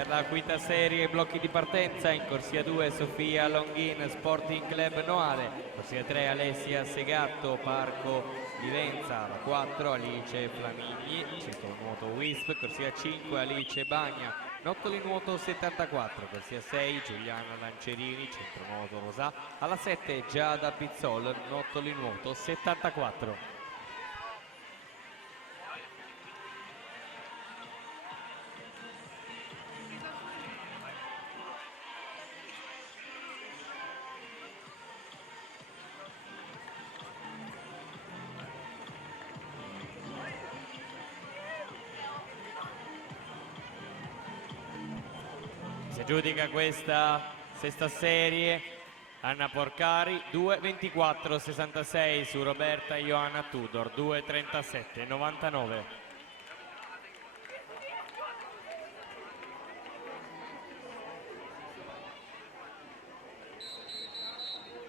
Per la quinta serie blocchi di partenza in corsia 2 Sofia Longhin Sporting Club Noale, corsia 3 Alessia Segatto Parco Vivenza, la 4 Alice Flamigni, centro nuoto Wisp, corsia 5 Alice Bagna, nottoli nuoto 74, corsia 6 Giuliana Lancerini, centro nuoto Rosà, alla 7 Giada Pizzol, nottoli nuoto 74. Si aggiudica questa sesta serie Anna Porcari 2:24:66 su Roberta Ioanna Tudor 2:37:99.